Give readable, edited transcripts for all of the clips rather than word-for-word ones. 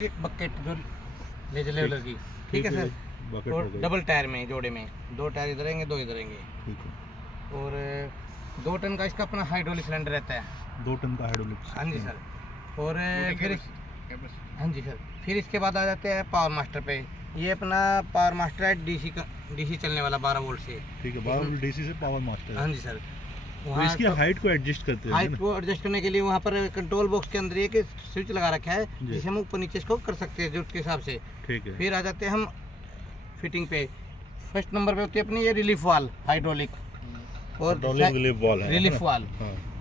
एक बकेट जो laser leveller की, ठीक है सर। और डबल टायर में जोड़े में 2 टायर इधर आएंगे 2 इधर आएंगे, और 2 टन का इसका अपना हाइड्रोलिक सिलेंडर रहता है। 2 टन का हाइड्रोलिक, हाँ जी सर। और फिर हाँ जी सर, फिर इसके बाद आ जाते हैं पावर मास्टर पे। ये अपना पावर मास्टर है डीसी चलने वाला 12 वोल्ट से। ठीक है, 12 वोल्ट डीसी से पावर मास्टर। हाँ जी सर। तो इसकी हाइट को एडजस्ट करते हैं। हाइट को एडजस्ट करने के लिए वहाँ पर कंट्रोल बॉक्स के अंदर एक स्विच लगा रखा है, जिसे हम ऊपर नीचे इसको कर सकते हैं जरूरत के हिसाब से। ठीक है। फिर आ जाते हैं हम फिटिंग पे। फर्स्ट नंबर पे होती है अपनी ये रिलीफ वाल हाइड्रोलिक, और रिलीफ वाल है, रिलीफ वाल।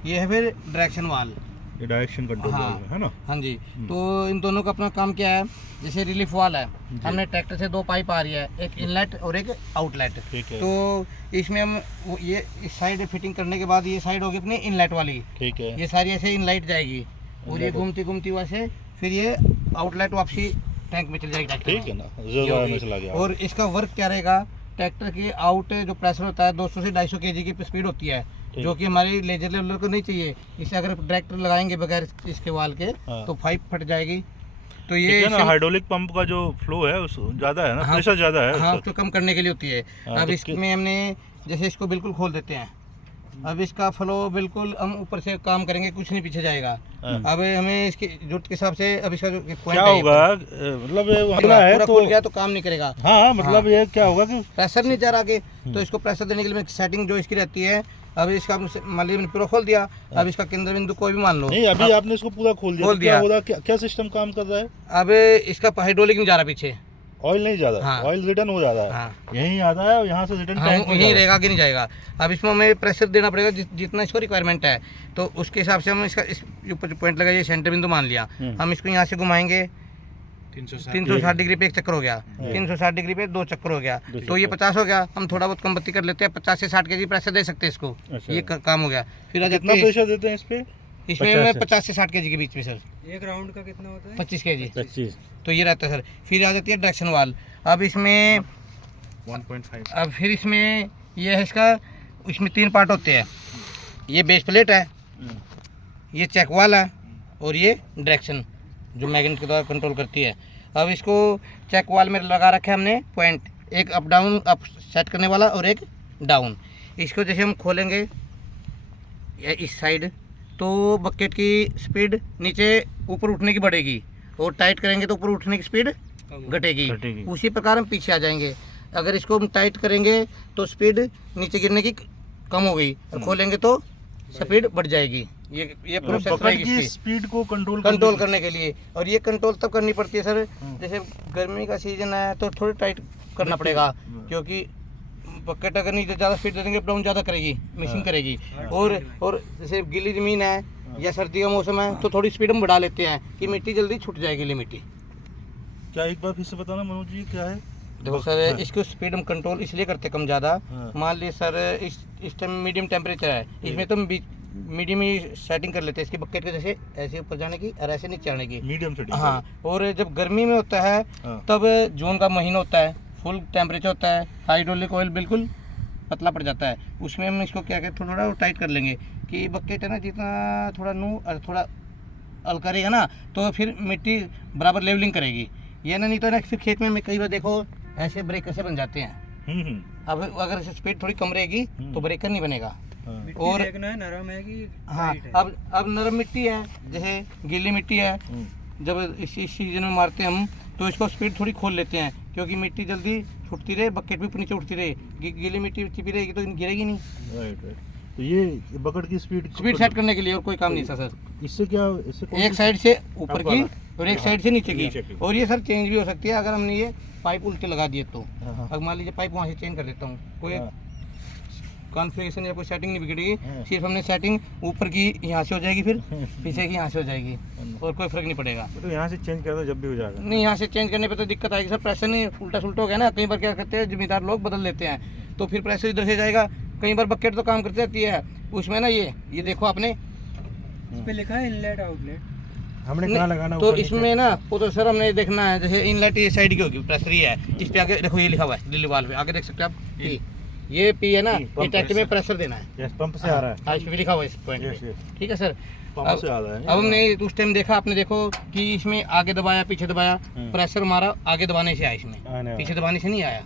ये है फिर डायरेक्शन वाल, ये डायरेक्शन कंट्रोल वाल है ना। हाँ जी। तो इन दोनों का अपना काम क्या है, जैसे रिलीफ वाल है, हमने ट्रैक्टर से 2 पाइप आ रही है, एक इनलेट और एक आउटलेट। ठीक है। तो इसमें हम ये इस साइड फिटिंग करने के बाद ये साइड होगी अपनी इनलेट वाली। ठीक है। ये सारी ऐसे इनलाइट जाएगी, और ये घूमती घूमती वैसे फिर ये आउटलेट वापसी टैंक में चल जाएगी ट्रैक्टर। ठीक है ना, रिजर्वायर में चला गया। और इसका वर्क क्या रहेगा, ट्रैक्टर के आउट जो प्रेशर होता है 200 से 250 केजी की स्पीड होती है, जो कि हमारी लेजर लेवलर को नहीं चाहिए। इसे अगर ट्रैक्टर लगाएंगे बगैर इसके वाल के तो पाइप फट जाएगी। तो ये ना हाइड्रोलिक पंप का जो फ्लो है उस ज्यादा है ना, प्रेशर ज्यादा है। हाँ, तो कम करने के लिए होती है। अब इसमें हमने जैसे इसको बिल्कुल खोल देते हैं, अब इसका फ्लो बिल्कुल हम ऊपर से काम करेंगे, कुछ नहीं पीछे जाएगा। अब हमें इसकी जरूरत के हिसाब से अब इसका जो पॉइंट क्या होगा, मतलब ये है तो खुल गया तो काम नहीं करेगा। हाँ, मतलब ये क्या होगा कि प्रेशर नहीं जा रहा आगे, तो इसको प्रेशर देने के लिए सेटिंग जो इसकी रहती है, अब इसका मान लीजिए पूरा खोल दिया, अब इसका केंद्र बिंदु कोई भी मान लो। नहीं, अभी आपने इसको पूरा खोल दिया। क्या सिस्टम काम कर रहा है? अब इसका हाइड्रोलिक नहीं जा रहा पीछे, ऑयल नहीं जा रहा। ऑयल रिटर्न हो जा रहा है। यहीं आता है और यहाँ से रिटर्न टैंक में यहीं रहेगा, आगे नहीं जाएगा। अब इसमें हमें प्रेशर देना पड़ेगा जितना इसको रिक्वायरमेंट है, तो उसके हिसाब से हम इसका इस ऊपर जो पॉइंट लगाइए सेंटर बिंदु मान लिया, हम इसको यहाँ से घुमाएंगे 360 डिग्री पे 1 चक्कर हो गया, 360 डिग्री पे 2 चक्कर हो गया, तो ये 50 हो गया। हम थोड़ा बहुत कम बत्ती कर लेते हैं, 50 से 60 केजी प्रेशर दे सकते हैं इसको। ये काम हो गया। फिर कितना प्रेशर देते हैं इस पे? इसमें 50 से 60 केजी के बीच में सर। एक राउंड का कितना होता है? 25 केजी। 25। तो ये रहता है सर। फिर आ जाती है डायरेक्शन वाल। अब इसमें 1.5। अब फिर इसमें ये है इसका, इसमें 3 पार्ट होते हैं। ये बेस प्लेट है, ये चेक वाल है, और ये डायरेक्शन जो मैग्नेट के द्वारा कंट्रोल करती है। अब इसको चेक वाल में लगा रखे हमने पॉइंट, एक अप डाउन अप सेट करने वाला और एक डाउन। इसको जैसे हम खोलेंगे इस साइड, तो बकेट की स्पीड नीचे ऊपर उठने की बढ़ेगी, और टाइट करेंगे तो ऊपर उठने की स्पीड घटेगी। उसी प्रकार हम पीछे आ जाएंगे। अगर इसको हम टाइट करेंगे तो स्पीड नीचे गिरने की कम हो गई, और खोलेंगे तो स्पीड बढ़ जाएगी। ये प्रोसेस रहेगी इसकी स्पीड को कंट्रोल करने के लिए। और ये कंट्रोल तब करनी पड़ती है सर, जैसे गर्मी का सीजन है तो थोड़ी टाइट करना पड़ेगा, क्योंकि बकेट अगर नहीं ज़्यादा स्पीड दे देंगे डाउन ज़्यादा करेगी, मिसिंग करेगी। और जैसे गीली ज़मीन है या सर्दी का मौसम है तो थोड़ी स्पीड हम बढ़ा लेते हैं कि मिट्टी जल्दी छूट जाएगी। गीली मिट्टी क्या, एक बार फिर से बताना मनोज जी, क्या है? देखो सर, इसको स्पीड हम कंट्रोल इसलिए करते कम ज़्यादा। मान लीजिए सर इस टाइम मीडियम टेम्परेचर है, इसमें तो मीडियम ही सेटिंग कर लेते हैं इसकी बकेट के, जैसे ऐसे ऊपर जाने की और ऐसे नीचे आने की, मीडियम सेटिंग। हाँ। और जब गर्मी में होता है तब जून का महीना होता है, फुल टेम्परेचर होता है, हाइड्रोलिक ऑयल बिल्कुल पतला पड़ जाता है। उसमें हम इसको क्या कहते थोड़ा टाइट कर लेंगे कि बकेट है ना, जितना थोड़ा नू और थोड़ा हल्का रहेगा ना, तो फिर मिट्टी बराबर लेवलिंग करेगी। ये ना, नहीं तो ना फिर खेत में कई बार देखो ऐसे ब्रेकर से बन जाते हैं। अब अगर स्पीड थोड़ी कम रहेगी तो ब्रेकर नहीं बनेगा। और देखना है नरम है कि हाँ, अब नरम मिट्टी है, जैसे गीली मिट्टी है, जब इस सीजन में मारते हैं हम तो इसको स्पीड थोड़ी खोल लेते हैं, क्योंकि मिट्टी जल्दी छूटती रहे, बकेट भी नीचे उठती रहे। गीली मिट्टी चिपी रहेगी तो गिरेगी नहीं। राइट। तो ये बकेट की स्पीड सेट करने के लिए और कोई काम नहीं था सर। इससे क्या, इससे एक साइड से ऊपर की और एक साइड से नीचे की। और ये सर चेंज भी हो सकती है, अगर हमने ये पाइप उल्टे लगा दिए तो। अब मान लीजिए पाइप वहाँ से चेंज कर देता हूँ, कोई कॉन्फ़िगरेशन या कोई सेटिंग नहीं बिगड़ेगी, सिर्फ हमने सेटिंग ऊपर की यहाँ से हो जाएगी, फिर पीछे की यहाँ से हो जाएगी, और कोई फर्क नहीं पड़ेगा। तो यहाँ से चेंज कर दो जब भी हो जाएगा। नहीं, यहाँ से चेंज करने पे तो दिक्कत आएगी सर, प्रेशर नहीं उल्टा सुल्टा हो गया ना। कई बार क्या करते हैं जमींदार लोग बदल लेते हैं, तो फिर प्रेशर इधर से जाएगा। कई बार बकेट तो काम करती रहती है उसमें ना, ये देखो आपने इस पे लिखा है इनलेट आउटलेट, हमने कहाँ लगाना, तो इसमें ना वो तो सर हमने देखना है, जैसे इनलेट ये साइड की होगी, प्रेशर ही है। इस पे आगे देखो ये लिखा हुआ है दिल्ली वाल पे, आगे देख सकते हैं आप, ये पी है ना, ये ट्रैक्टर में प्रेशर देना है। पंप से आ रहा है, इस पे लिखा हुआ है इस पॉइंट पे। ठीक है सर। पावर से आ रहा है। अब हमने उस टाइम देखा, आपने देखो कि इसमें आगे दबाया पीछे दबाया, प्रेशर मारा आगे दबाने से आया, इसमें पीछे दबाने से नहीं आया।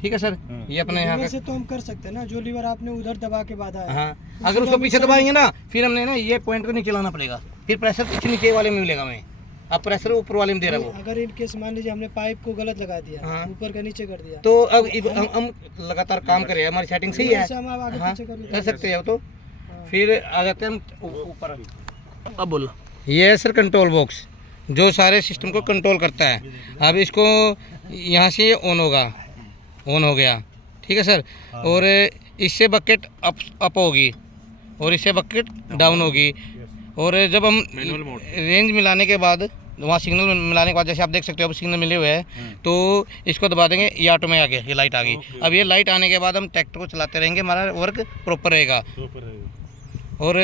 ठीक है सर, ये अपने यहाँ से तो हम कर सकते हैं ना, जो लीवर आपने उधर दबा के बांधा है। हाँ, अगर उसको पीछे दबाएंगे ना, फिर हमने ना ये पॉइंट को नीचे लाना पड़ेगा, फिर प्रेशर पीछे नीचे वाले में मिलेगा हमें। अब प्रेशर ऊपर वाले में दे रहा है वो। अगर इन केस मान लीजिए हमने पाइप को गलत लगा दिया, हाँ। ऊपर का नीचे कर दिया, तो अब हम लगातार काम करें, हमारी सेटिंग सही है, हम आगे हाँ, पीछे कर सकते हैं। तो फिर आ जाते हैं हम ऊपर। अब बोलो, ये है सर कंट्रोल बॉक्स, जो सारे सिस्टम को कंट्रोल करता है। अब इसको यहाँ से ऑन होगा, ऑन हो गया, ठीक है सर। और इससे बकेट अप होगी और इससे बकेट डाउन होगी। और जब हम रेंज मिलाने के बाद, वहाँ सिग्नल मिलाने के बाद, जैसे आप देख सकते हो अब सिग्नल मिले हुए हैं, तो इसको दबा देंगे, ये ऑटो में आ गया, ये लाइट आ गई। अब ये लाइट आने के बाद हम ट्रैक्टर को चलाते रहेंगे, हमारा वर्क प्रॉपर रहेगा। और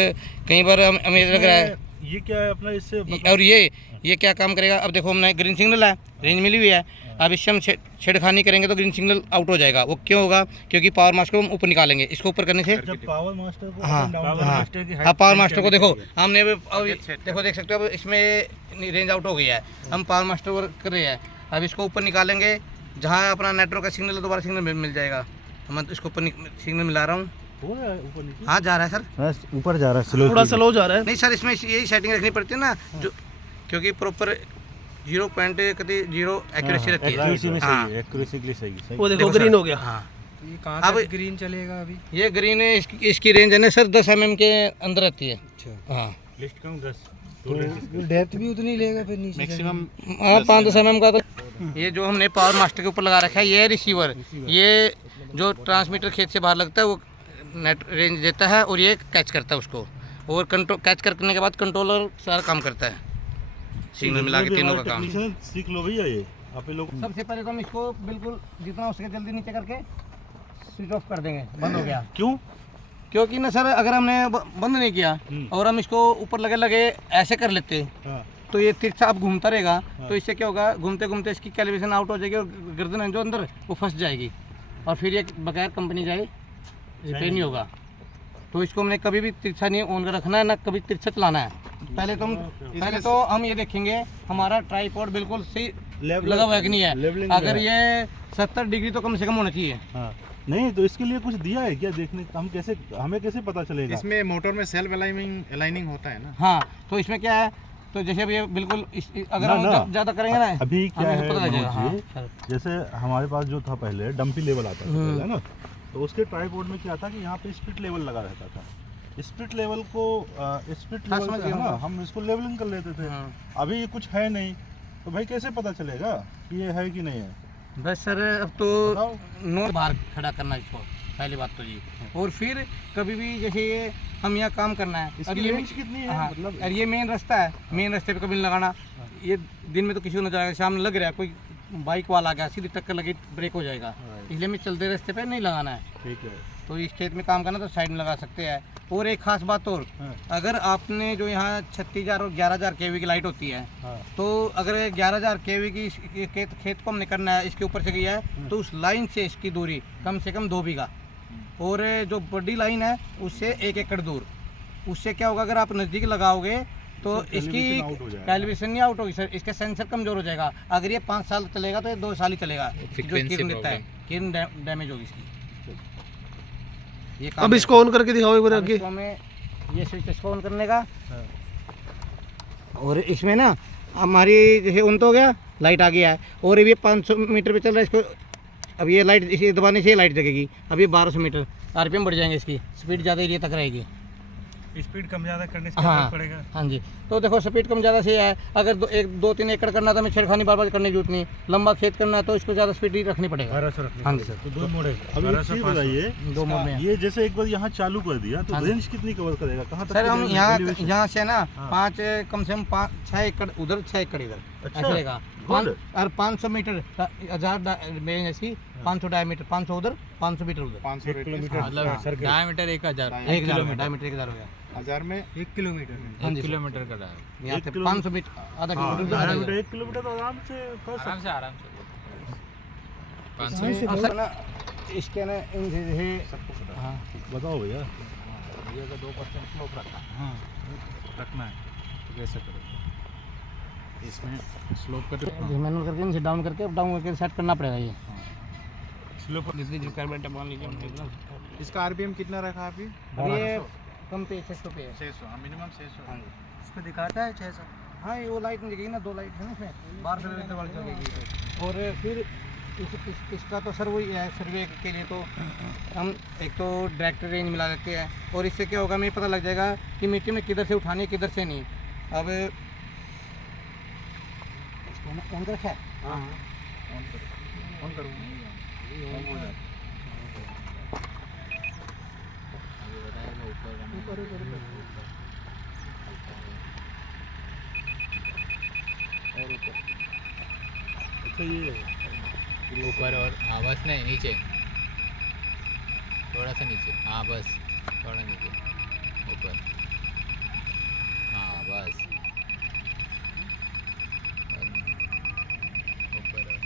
कई बार हमें लग रहा है ये क्या है अपना इससे, और ये क्या काम करेगा। अब देखो हमने ग्रीन सिग्नल है, रेंज मिली हुई है, अब इससे हम छेड़खानी करेंगे तो ग्रीन सिग्नल आउट हो जाएगा। वो क्यों होगा? क्योंकि पावर मास्टर को हम ऊपर निकालेंगे, इसको ऊपर करने से। जब पावर मास्टर को हाँ हाँ, पावर मास्टर को देखो हमने देखो देख सकते हो, अब इसमें रेंज आउट हो गई है, हम पावर मास्टर वर्क कर रहे हैं। अब इसको ऊपर निकालेंगे, जहाँ अपना नेटवर्क का सिग्नल है दोबारा सिग्नल मिल जाएगा। मैं इसको ऊपर सिग्नल मिला रहा हूँ, हाँ जा रहा है सर, ऊपर जा रहा है, थोड़ा स्लो जा रहा है। नहीं सर, इसमें यही सेटिंग रखनी पड़ती है ना, जो क्योंकि प्रॉपर 0.0 एक्यूरेसी रहती है। हाँ, एक्यूरेसी के लिए सही। वो देखो ग्रीन हो गया। हाँ, ये कहाँ अब तक ग्रीन चलेगा अभी? ये ग्रीन है, इसकी रेंज है ना सर 10 mm के अंदर रहती है। अच्छा, हाँ, लिस्ट कम 10, तो डेप्थ भी उतनी लेगा फिर नीचे मैक्सिमम 5-10 mm का। तो ये जो हमने पावर मास्टर के ऊपर लगा रखा है, ये रिसीवर, ये जो ट्रांसमीटर खेत से बाहर लगता है वो नेट रेंज देता है और ये कैच करता है उसको, और कंट्रोल कैच करने के बाद कंट्रोलर सारा काम करता है, सिग्नल मिला के तीनों का काम। सीख लो भैया, ये आप लोग। सबसे पहले तो हम इसको बिल्कुल जितना हो सके जल्दी नीचे करके स्विच ऑफ कर देंगे, बंद हो गया। क्यों? क्योंकि ना सर, अगर हमने बंद नहीं किया और हम इसको ऊपर लगे लगे ऐसे कर लेते, तो ये तिरछा अब घूमता रहेगा, तो इससे क्या होगा, घूमते घूमते इसकी कैलिब्रेशन आउट हो जाएगी और गर्दन है जो अंदर वो फंस जाएगी, और फिर ये बगैर कंपनी जाए रिपेयर नहीं होगा। तो इसको हमने कभी भी तिरछा नहीं ऑन कर रखना है, ना कभी तिरछा चलाना है। पहले तो हम ये देखेंगे हमारा ट्राइपॉड बिल्कुल सही लगा हुआ है कि नहीं है। अगर ये 70 डिग्री तो कम से कम होना चाहिए। हाँ। नहीं तो इसके लिए कुछ दिया है क्या देखने, हमें कैसे पता चलेगा? इसमें मोटर में सेल्फ अलाइनिंग होता है ना। हाँ, तो इसमें क्या है, तो जैसे अभी बिल्कुल अगर हम ज़्यादा करेंगे ना, अभी क्या है पता चलेगा। हाँ, जैसे हमारे पास जो था पहले डंपी लेवल आता था पहले ना, तो उसके ट्राइपॉड में क्या था कि यहाँ पे स्प्लिट लेवल लगा रहता था। स्प्लिट लेवल को स्प्लिट लेवल है ना, हम इसको लेवलिंग कर लेते थे। अभी ये कुछ है नहीं, तो भाई कैसे पता चलेगा कि ये है कि नहीं है? बस सर, अब तो नो बाहर खड़ा करना इसको, पहली बात तो जी। और फिर कभी भी जैसे ये हम यहाँ काम करना है, और ये रेंज कितनी है? हाँ, मतलब और ये मेन रास्ता है, मेन रास्ते पे कभी नहीं लगाना। ये दिन में तो किसी को न जाएगा, शाम लग रहा है कोई बाइक वाला आ गया, सीधी टक्कर लगी ब्रेक हो जाएगा, इसलिए हमें चलते रास्ते पे नहीं लगाना है। ठीक है, तो इस खेत में काम करना तो साइड में लगा सकते हैं। और एक खास बात और, अगर आपने जो यहाँ 36,000 और 11,000 kV की लाइट होती है, तो अगर 11,000 kV की खेत को हमने करना है, इसके ऊपर से गया है, तो उस लाइन से इसकी दूरी कम से कम 2 बीघा, और जो बड़ी लाइन है उससे 1 एकड़ दूर। उससे क्या होगा, अगर आप नज़दीक लगाओगे तो इसकी कैलिब्रेशन नहीं आउट होगी सर, इसका सेंसर कमजोर हो जाएगा। अगर ये 5 साल चलेगा तो ये 2 साल ही चलेगा, जो किरण देता है, किरण डैमेज होगी इसकी। ये अब इसको ऑन करके दिखाओ एक बार आगे। हमें ये स्विच इसको ऑन करने का, और इसमें ना हमारी जैसे ऑन तो हो गया, लाइट आ गया है, और ये 500 मीटर पे चल रहा है इसको। अब ये लाइट इसे दबाने से लाइट जगेगी। अब ये 1200 मीटर आरपीएम बढ़ जाएंगे, इसकी स्पीड ज़्यादा एरिया तक रहेगी। स्पीड कम ज़्यादा करने से हाँ पड़ेगा। हाँ जी, तो देखो स्पीड कम ज़्यादा से है। अगर 2-3 एकड़ करना तो हमें छेड़खानी बार बार करने की जरूरत नहीं। लंबा खेत करना है तो इसको ज़्यादा स्पीड ही रखनी पड़ेगा। हाँ जी सर, तो 2 मोड है। अब एक चीज़ बताइए, 2 मोड में ये जैसे एक बार यहाँ चालू कर दिया तो रेंज कितनी कवर करेगा? कहाँ तक सर? हम यहाँ से ना 5 कम से कम 6 एकड़ उधर, 6 एकड़ इधर, ऐसा रहेगा। और 500 मीटर 1000 रेंज ऐसी, 500 डायमीटर, 500 उधर, 500 मीटर उधर, 500 किलोमीटर डायमीटर 1000, 1 किलोमीटर, डायमीटर 1000 हो गया। 1000 में 1 किलोमीटर, 1 किलोमीटर का डायमीटर, यहाँ से 500 मीटर, आधा किलोमीटर, 1 किलोमीटर तो आराम से कर सकते हैं। असल ना इसके ना हाँ बताओ भैया, ये अगर 2% स्लोप रखा है, हाँ रखना है तो कैसे करें इसमें स्लोप का मैनुअल करके नीचे डाउन करके अप डाउन करके सेट करना पड़ेगा ये स्लोप जितनी रिक्वायरमेंट है मान लीजिए इसका आरपीएम कितना रखा है अभी अब ये कम पे 600 पे है 600 हाँ मिनिमम 600 हाँ जी इसको दिखाता है 600। हाँ ये वो लाइट नहीं दिखेगी ना, 2 लाइट है ना इसमें, 12 इंटरवल चलेगी। और फिर इसका तो सर वही है, सर्वे के लिए तो हम एक तो डायरेक्ट रेंज मिला देते हैं, और इससे क्या होगा हमें पता लग जाएगा कि मिट्टी में किधर से उठानी है किधर से नहीं। अब ऑन कर रखा है, हाँ ऑन करूँगा अच्छा ये ऊपर और हाँ बस नहीं नीचे थोड़ा सा नीचे हाँ बस थोड़ा नीचे ऊपर हाँ बस ऊपर और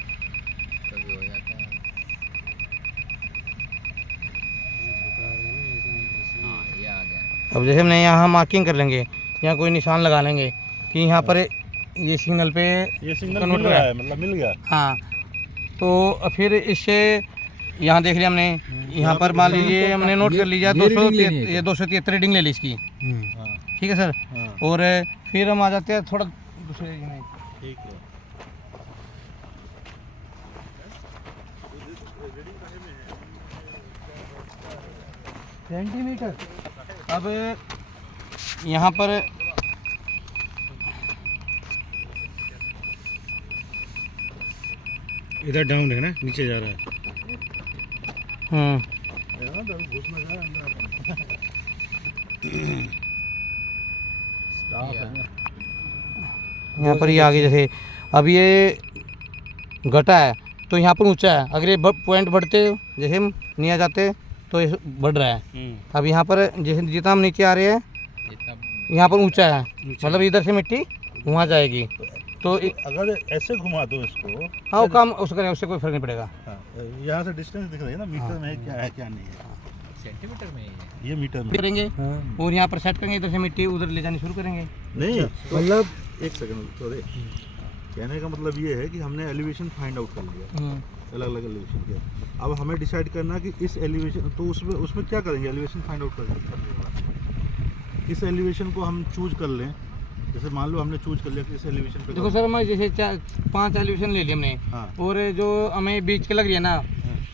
कभी हो जाता है हाँ ये आ गया। अब जैसे हमने यहाँ मार्किंग कर लेंगे, यहाँ कोई निशान लगा लेंगे कि यहाँ पर ये सिग्नल पे ये सिग्नल कन्वर्ट मिल रहा है, मतलब मिल गया। हाँ, तो फिर इससे यहाँ देख लिया हमने, यहाँ पर मान लीजिए हमने नोट कर लीजिए 273 रीडिंग ले ली इसकी, हाँ ठीक है सर। हाँ और फिर हम आ जाते हैं थोड़ा दूसरे में, ठीक है। सेंटीमीटर। अब यहाँ पर इधर डाउन है ना, नीचे जा रहा है। यहाँ पर ये आगे जैसे अब ये घटा है तो यहाँ पर ऊंचा है, अगर ये पॉइंट बढ़ते जैसे हम नहीं आ जाते तो ये बढ़ रहा है। अब यहाँ पर जैसे जितना हम नीचे आ रहे हैं जितना यहाँ पर ऊंचा है, मतलब इधर से मिट्टी वहाँ जाएगी तो अगर ऐसे घुमा दो इसको, हाँ वो काम उससे कोई फर्क नहीं पड़ेगा। हाँ, यहाँ से डिस्टेंस दिख रही है ना, मीटर में है क्या है क्या नहीं है, सेंटीमीटर में ही है। ये मीटर में करेंगे और यहाँ पर सेट करेंगे, इधर से मिट्टी उधर ले जानी शुरू करेंगे। नहीं, मतलब एक सेकंड सॉरी, कहने का मतलब ये है कि हमने एलिवेशन फाइंड आउट कर लिया, अलग अलग एलिवेशन के। अब हमें डिसाइड करना कि इस एलिवेशन, तो उसमें क्या करेंगे, एलिवेशन फाइंड आउट करेंगे। इस एलिवेशन को हम चूज कर लें, जैसे मान लो हमने चूज कर लिया कि इस एलिवेशन पे देखो सर, हमें जैसे 5 एलिवेशन ले लिए हमने, हाँ और जो हमें बीच के लग रही है ना,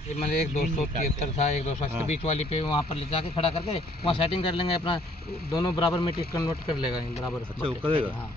ये मतलब एक 273 था, एक 280 बीच वाली पे वहाँ पर ले जाके खड़ा करके वहाँ सेटिंग कर लेंगे अपना, दोनों बराबर मिट्टी कन्वर्ट कर लेगा बराबर। अच्छा वो करेगा। हाँ